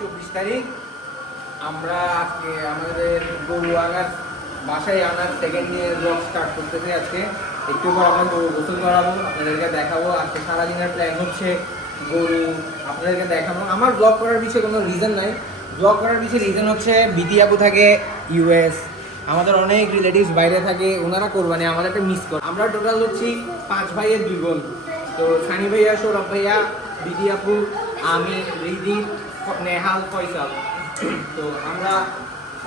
24 তারিখ। আমরা আজকে আমাদের গরু আনার বাসায় আনার সেকেন্ড ইয়ার ব্লগ স্টার্ট করতেছি। আজকে একটু পর আমরা গরু গোসল করাবো, আপনাদেরকে দেখাবো। আজকে সারাদিনের প্ল্যান হচ্ছে গরু আপনাদেরকে দেখানো। আমার ব্লগ করার পিছিয়ে কোনো রিজন নাই, ব্লগ করার পিছিয়ে রিজন হচ্ছে বিধি আপু থাকে ইউএস, আমাদের অনেক রিলেটিভস বাইরে থাকে, ওনারা কোরবানি আমাদেরকে মিস করে। আমরা টোটাল হচ্ছি 5 ভাইয়ের 2 বোন। তো সানি ভাইয়া, সৌরভ ভাইয়া, বিধি আপু, আমি, রিদি, নেহাল, ফয়সাল। তো আমরা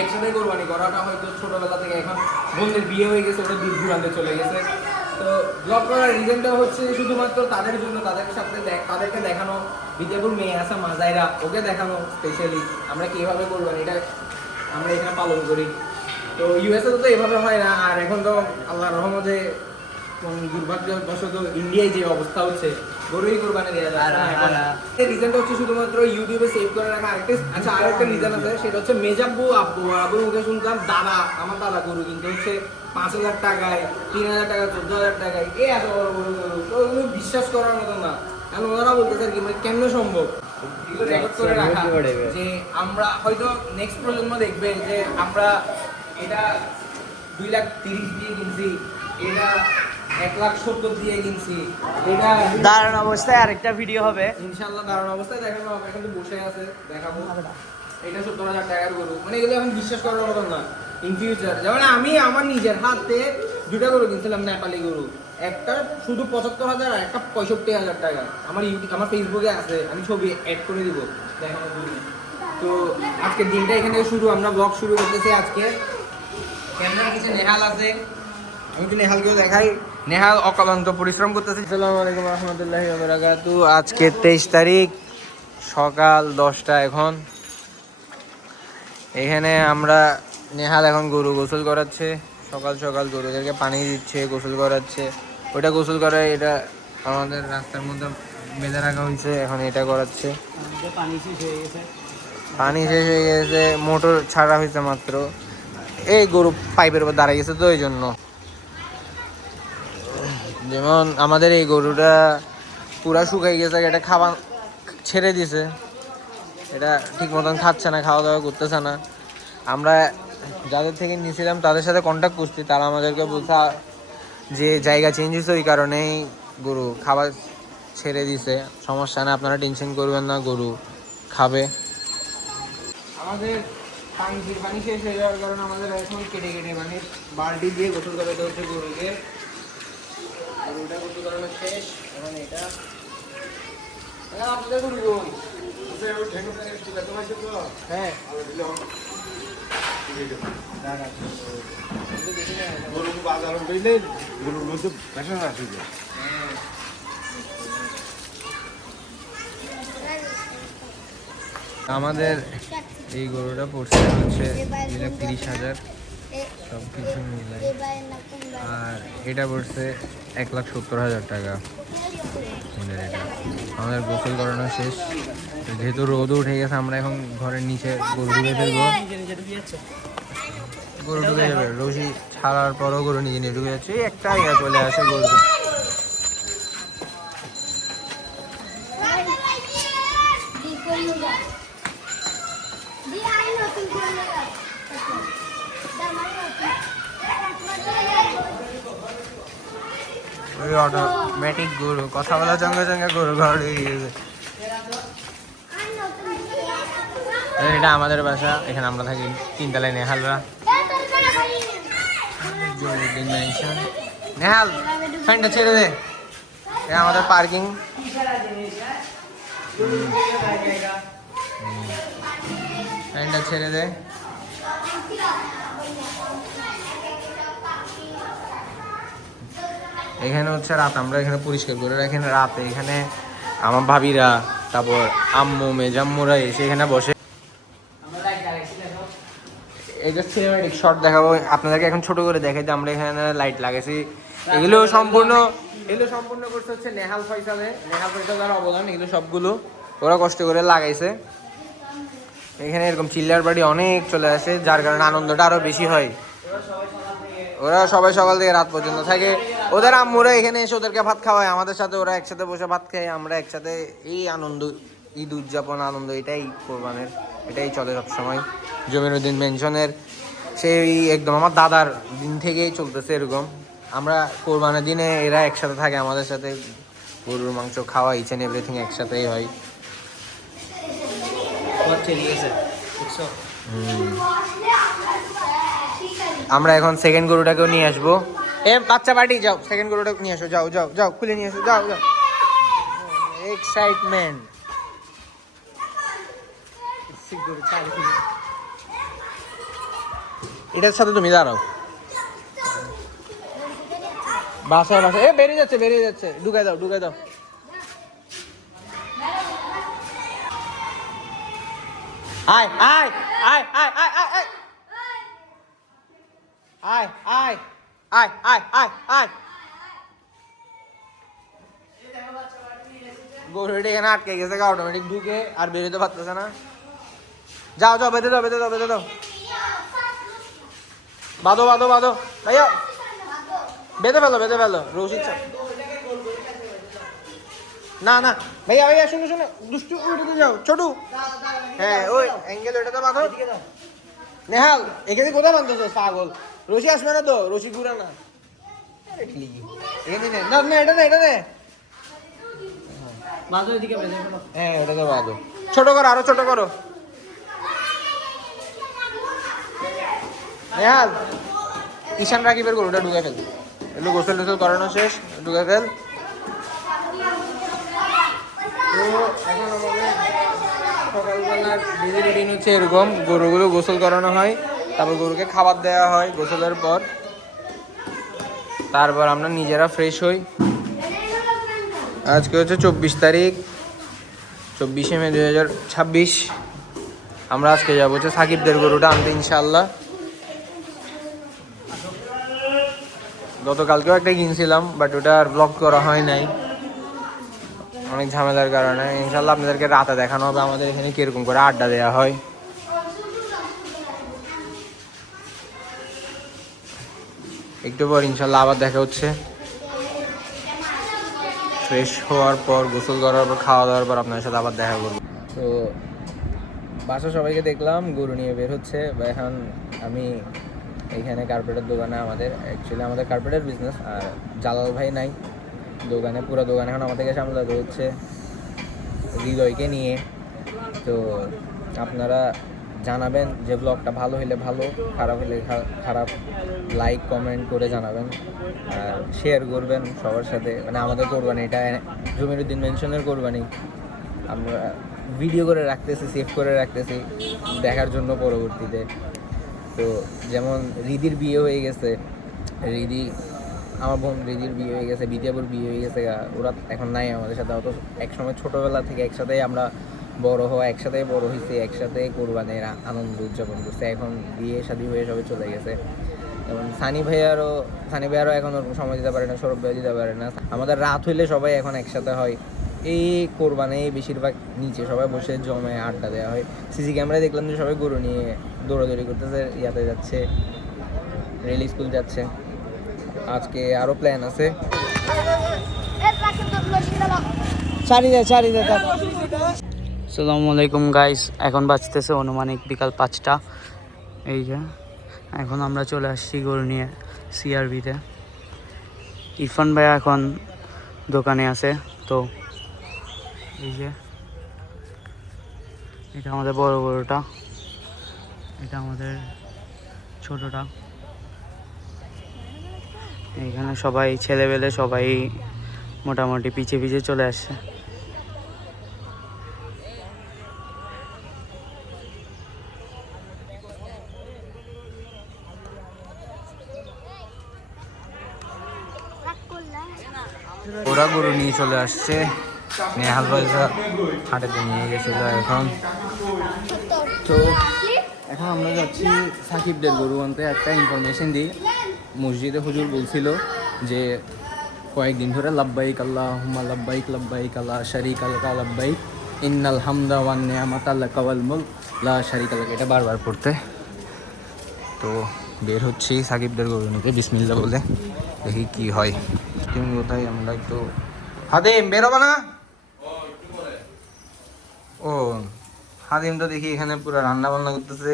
একসাথে কোরবানি করাটা হয়তো ছোটবেলা থেকে, এখন বোনদের বিয়ে হয়ে গেছে, ওটা দূর দূরান্তে চলে গেছে। তো ব্লগ করার রিজনটা হচ্ছে শুধুমাত্র তাদের জন্য, তাদের সাথে তাদেরকে দেখানো। বিদ্যাপুর মেয়ে আসা মাজাইরা, ওকে দেখানো স্পেশালি আমরা কীভাবে কোরবানি এটা আমরা এখানে পালন করি। তো ইউএসএ তো এভাবে হয় না। আর এখন তো আল্লাহর রহমতে দুর্ভাগ্যবশত ইন্ডিয়ায় যে অবস্থা হচ্ছে, গরুই কোরবানি দেওয়া যায় না এখন। এই রিজনটা হচ্ছে শুধুমাত্র ইউটিউবে সেভ করে রাখা। আরেকটা রিজন আছে, সেটা হচ্ছে মেজাব্বু আব্বুর মুখে শুনতাম দাদা, আমার দাদা গরু কিন্তু হচ্ছে 5,000 টাকায়, 3,000 টাকা, 14,000 টাকায়, এ এত বড় গরু গরু, তো ওগুলো বিশ্বাস করার মতো না। কারণ ওনারা বলতেছে আর কি, মানে কেন সম্ভব রেকর্ড করে রাখা যে আমরা হয়তো নেক্সট প্রজন্ম দেখবে যে আমরা এটা 2,30,000 দিয়ে কিনছি, এটা 1,70,000 দিয়ে কিনছি, এটা দাঁড়ানো অবস্থায় আরেকটা ভিডিও হবে ইনশাআল্লাহ দাঁড়ানো অবস্থায় দেখানো হবে। এখন তো বসে আছে, দেখাবো। এটা 17,000 টাকার গরু, মানে এগুলো এখন বিশ্বাস করার মতন না। ইন ফিউচার যেমন আমি আমার নিজের হাতে 2টা গরু কিনছিলাম, নেপালি গরু। একটা শুধু 75,000 আর একটা 65,000 টাকা। আমার ফেসবুকে আছে, আমি ছবি অ্যাড করে দিব দেখানোর জন্য। তো আজকের দিনটা এখানে শুরু, আমরা ব্লগ শুরু করতেছি আজকে। ক্যামেরার কিছু নেহাল আছে, আমি তো নেহালকেও দেখাই। নেহাল অক্লান্ত পরিশ্রম করতেছে। আসসালামু আলাইকুম রহমতুল্লাহি ওয়া বারাকাতুহু। আজকে 23 তারিখ, সকাল 10টা এখন। এখানে আমরা নেহাল এখন গরু গোসল করাচ্ছে, সকাল সকাল গরুদেরকে পানি দিচ্ছে, গোসল করাচ্ছে। ওটা গোসল করায়, এটা আমাদের রাস্তার মধ্যে বেঁধে রাখা হয়েছে, এখন এটা করাচ্ছে। পানি শেষ হয়ে গেছে, মোটর ছাড়া হয়েছে মাত্র। এই গরু পাইপের উপর দাঁড়াই গেছে, তো এই জন্য। যেমন আমাদের এই গরুটা পুরা শুকাই গেছে, এটা খাবার ছেড়ে দিছে, এটা ঠিক মতন খাচ্ছে না, খাওয়া দাওয়া করতেছে না। আমরা যাদের থেকে নিয়েছিলাম তাদের সাথে কন্ট্যাক্ট করছি, তারা আমাদেরকে বলছে যে জায়গা চেঞ্জ হয়েছে, ওই কারণেই গরু খাবার ছেড়ে দিছে। সমস্যা না, আপনারা টেনশন করবেন না, গরু খাবে। আমাদের টাঙ্কির পানি শেষ হয়ে যাওয়ার কারণে আমাদের এখন কেটে কেটে মানে বালতি দিয়ে গোসল করাতে হচ্ছে গরুকে। গরুটা গোসল করানো শেষ, এখন এটা আপনাদের গরু হ্যাঁ আমাদের এই গরুটা পড়ছে হচ্ছে 30,000 সব কিছু মিলাই, আর এটা পড়ছে 1,70,000 টাকা। আমাদের গোসল করানো শেষ, যেহেতু রোদ উঠে গেছে, আমরা এখন ঘরের নিচে গরু ঢুকে ফেলবো। গরু ঢুকে যাবে, রশি ছাড়ার পরও গরু নিজে নিয়ে ঢুকে যাচ্ছে। একটা ইয়া চলে আসে গরু। ওই অটোমেটিক গরু কথা বলার সঙ্গে সঙ্গে গরু ঘর ঢুকে গেছে। এটা আমাদের বাসা, এখানে আমরা থাকি 3 তলায়। নেহালরা নেহাল ফ্যানটা ছেড়ে দে, এটা আমাদের পার্কিং। ফ্যানটা ছেড়ে দে। এখানে হচ্ছে রাত আমরা এখানে পরিষ্কার করে রাখি রাতে। এখানে আমার ভাবিরা, তারপর আম্মু, মেজাম্মুরা এসে এখানে বসে। এই যে সিনেম্যাটিক শট দেখাবো আপনাদেরকে, এখন ছোট করে দেখাই যে আমরা এখানে লাইট লাগাইছি। এগুলো সম্পূর্ণ করতে হচ্ছে নেহাল ফয়সালের অবদান। এগুলো সবগুলো ওরা কষ্ট করে লাগাইছে। এখানে এরকম চিল্লার বাড়ি অনেক চলে আসে, যার কারণে আনন্দটা আরো বেশি হয়। ওরা সবাই সকাল থেকে রাত পর্যন্ত থাকে। ওদের আম্মুরা এখানে এসে ওদেরকে ভাত খাওয়ায়, আমাদের সাথে ওরা একসাথে বসে ভাত খায়, আমরা একসাথে এই আনন্দ ঈদ উদযাপন আনন্দ এটাই কোরবানের, এটাই চলে সবসময়। জমিরুদ্দিন মেনশনের সেই একদম আমার দাদার দিন থেকেই চলতেছে এরকম। আমরা কোরবানের দিনে এরা একসাথে থাকে আমাদের সাথে, গরুর মাংস খাওয়া, ইচ এন্ড এভরিথিং একসাথেই হয়। আমরা এখন সেকেন্ড গরুটাকেও নিয়ে আসবো। বাচ্চা পার্টি যাও, সেকেন্ড গরুটা নিয়ে আসো, যাও যাও যাও, খুলে নিয়ে আসো, যাও যাও। এক্সাইটমেন্ট। এটার সাথে তুমি দাঁড়াও। বাসায় বেরিয়ে যাচ্ছে, ঢুকাই দাও। আয় আয় আয় আয় আয় আয় আয় আয় আয় আয় আয় আয় আয়। গরুটা এখানে আটকে গেছে, অটোমেটিক ঢুকে আর বেরোতে পারতেছে না। যাও যাও, বেঁধে দাও বাঁধো ভাইয়া, বেঁধে ফেলো রশি। না ভাইয়া শুনো দুষ্টু, উল্টোতে যাও ছোটু। হ্যাঁ ওই অ্যাঙ্গেল ওটাতে বাঁধো। নেহাল এখানে কোথায় বাঁধতেছো পাগল? রশি আসবে না তো, রশি ঘুরে না। এটা নে বাঁধো এদিকে, হ্যাঁ এটাতে বাঁধো। ছোট করো, আরো ছোট করো। নেহাল ঈশান রাকিবের গরুটা ঢুকে ফেল, এগুলো গোসল টোসল করানো শেষ, ঢুকে ফেল। তো এখন আমাদের সকালবেলার ডেইলি রুটিন হচ্ছে এরকম, গরুগুলো গোসল করানো হয়, তারপর গরুকে খাবার দেওয়া হয় গোসলের পর, তারপর আমরা নিজেরা ফ্রেশ হই। আজকে হচ্ছে 24 তারিখ, 24শে মে 2026। আমরা আজকে যাবো হচ্ছে সাকিবদের গরুটা আনতে ইনশাল্লাহ। গতকালকেও একটা কিনছিলাম, বাট ওটা আর ব্লগ করা হয় নাই অনেক ঝামেলার কারণে। ইনশাল্লাহ আপনাদেরকে রাতে দেখানো হবে আমাদের এখানে কিরকম করে আড্ডা দেওয়া হয়। একটু পর ইনশাল্লাহ আবার দেখা হচ্ছে। ফ্রেশ হওয়ার পর, গোসল করার পর, খাওয়া দাওয়ার পর আপনাদের সাথে আবার দেখা করবো। তো বাসা সবাইকে দেখলাম গরু নিয়ে বের হচ্ছে। এখন আমি এইখানে কার্পেটের দোকানে, আমাদের কার্পেটের বিজনেস, আর জালাল ভাই নাই দোকানে, পুরো দোকান এখন আমাদের কাছে সামলাতে হচ্ছে হৃদয়কে নিয়ে। তো আপনারা জানাবেন যে ব্লগটা ভালো হলে ভালো, খারাপ হলে খারাপ, লাইক কমেন্ট করে জানাবেন আর শেয়ার করবেন সবার সাথে। মানে আমাদের কোরবানি, এটা জমিরুদ্দিন মেনশনের কোরবানি, আমরা ভিডিও করে রাখতেছি, সেভ করে রাখতেছি দেখার জন্য পরবর্তীতে। তো যেমন রিদির বিয়ে হয়ে গেছে, আমার বোন রিদির বিয়ে হয়ে গেছে, বিদ্যাপুর বিয়ে হয়ে গেছে, ওরা এখন নাই আমাদের সাথে। অত একসময় ছোটোবেলা থেকে একসাথেই আমরা বড় হওয়া, একসাথেই বড় হয়েছি, একসাথে কোরবানির আনন্দ উদযাপন করছে। এখন বিয়ে শাদী হয়ে সবাই চলে গেছে। যেমন সানি ভাইয়ারও এখন ওরকম সময় দিতে পারে না, সৌরভ ভাই দিতে পারে না। আমাদের রাত হইলে সবাই এখন একসাথে হয়। এই কোরবানি বেশিরভাগ নিচে সবাই বসে জমে আড্ডা দেওয়া হয়। সিসি ক্যামেরায় দেখলাম যে সবাই গরু নিয়ে দৌড়াদৌড়ি করতেছে, ইয়াতে যাচ্ছে, রেল স্কুল যাচ্ছে। আজকে আরও প্ল্যান আছে। আসসালামু আলাইকুম গাইস, এখন বাজতেছে অনুমানিক বিকাল 5টা। এই যে এখন আমরা চলে আসছি গরু নিয়ে সিআরবিতে। ইরফান ভাইয়া এখন দোকানে আছে। তো এই যে এটা আমাদের বড় গরুটা, এটা আমাদের ছোটটা। এখানে সবাই ছেলেবেলে সবাই মোটামুটি পিছিয়ে চলে আসছে। ওরা গরু নিয়ে চলে আসছে, নেহাল পয়সা হাটেতে নিয়ে গেছিল। এখন আমরা যাচ্ছি সাকিবদের গরু আনতে। একটা ইনফরমেশন দিই, মসজিদে হুজুর বলছিল যে কয়েকদিন ধরে লাব্বাইক আল্লাহুম্মা লাব্বাইক লাব্বাইক লা শারীকা লাকা লাব্বাইক ইন্নাল হামদা ওয়ান নি'মাতা লাকা ওয়াল মুলক লা শারীকা লাক, এটা বারবার পড়তে। তো বের হচ্ছি সাকিবদের গরু নিতে বিসমিল্লাহ বলে, দেখি কি হয়। তুমি কোথায়? আমরা একটু হাতে বেরোবা না? ও হাতিম তো দেখি এখানে পুরো রান্না বান্না করতেছে।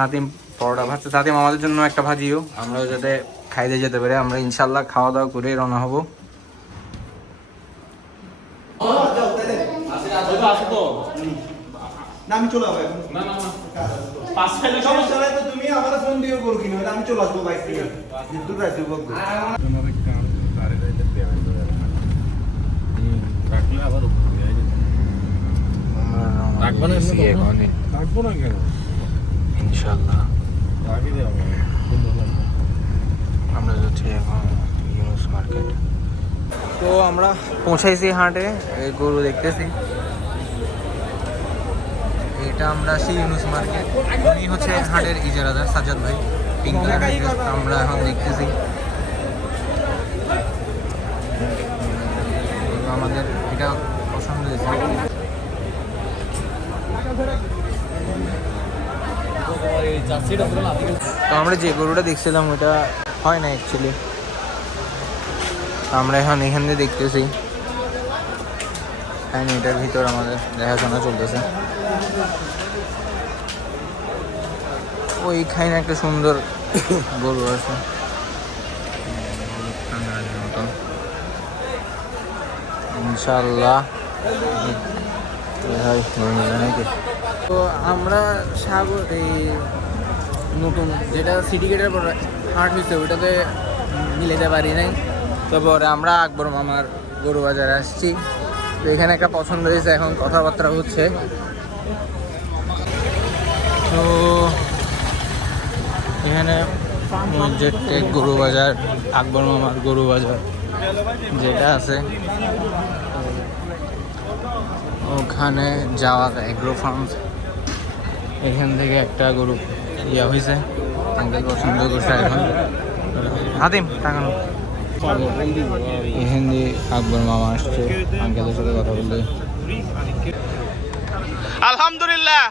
হাতিম পরোটা ভাজছে। হাতিম আমাদের জন্য একটা ভাজিও, আমরাও যাতে খাইতে যেতে পারি। আমরা ইনশাল্লাহ খাওয়া দাওয়া করে রওনা হব। না আমি চলে যাবো এখন। না না না সমস্যা নাই তো, তুমি আমার ফোন দিও করো কিনা, আমি চলে আসবো বাইক থেকে। দূর রাখবো বলবো। রাখলে আবার রাখবো না কেন ইনশাল্লাহ রাখি দেবো আমরা যাচ্ছি এখন ইউনুস মার্কেট। তো আমরা পৌঁছাইছি হাটে, এই গরু দেখতেছি। এটা আমরা সেই ইউনুস মার্কেট, উনি হচ্ছে হাটের ইজারাদার সাজ্জাদ ভাই, পিঙ্ক কালারের ড্রেস। আমরা এখন দেখতেছি গরু আমাদের এটা পছন্দ হয়েছে। তো আমরা যে গরুটা দেখছিলাম ওটা হয় না অ্যাকচুয়ালি, আমরা এখন এখান দিয়ে দেখতেছি। হ্যাঁ, এটার ভিতর আমাদের দেখাশোনা চলতেছে। ওইখানে একটা সুন্দর গরু আছে, ইনশাল্লাহ। তো আমরা সাগর এই নতুন যেটা সিটি গেটের পর হাট হয়েছে ওইটাতে মিলাতে পারি নাই। তারপরে আমরা আকবর মামার গরু বাজারে আসছি। তো এখানে একটা পছন্দ হয়েছে, এখন কথাবার্তা হচ্ছে। তো এখানে যে গরু বাজার, আকবর মামার গরু বাজার যেটা আছে, ওখানে যাওয়া এগ্রো ফার্মস, এখান থেকে একটা গরু ইয়া হয়েছে, আঙ্কেল পছন্দ করছে। এখন হাতিম টাকানো এখান দিয়ে আকবর মামা আসছে, আঙ্কেলের সাথে কথা বলতে। আলহামদুলিল্লাহ।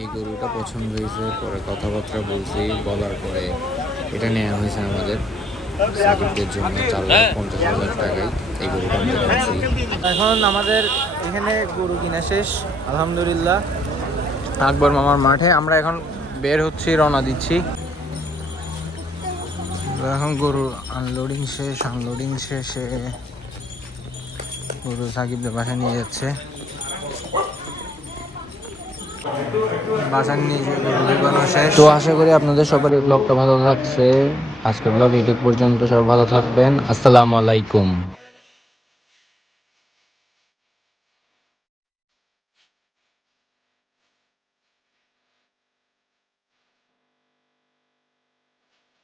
এই গরুটা পছন্দ হয়েছে, পরে কথাবার্তা বলছি, বলার পরে এটা নেওয়া হয়েছে আমাদের সাকিবদের জন্য 4,50,000 টাকায় এই গরুটা আমরা কিনছি। এখন আমাদের এখানে গরু কিনা শেষ আলহামদুলিল্লাহ আকবর মামার মাঠে। আমরা এখন বের হচ্ছি, রওনা দিচ্ছি। এখন গরু আনলোডিং শেষে গরু সাকিবদের বাসায় নিয়ে যাচ্ছে। বাসায় নিয়ে গরু দেখানো শেষ। তো আশা করি আপনাদের সবার এই ব্লগটা ভালো লাগছে। আজকের ব্লগ এইটুকু পর্যন্ত, সব ভালো থাকবেন। আসসালামু আলাইকুম।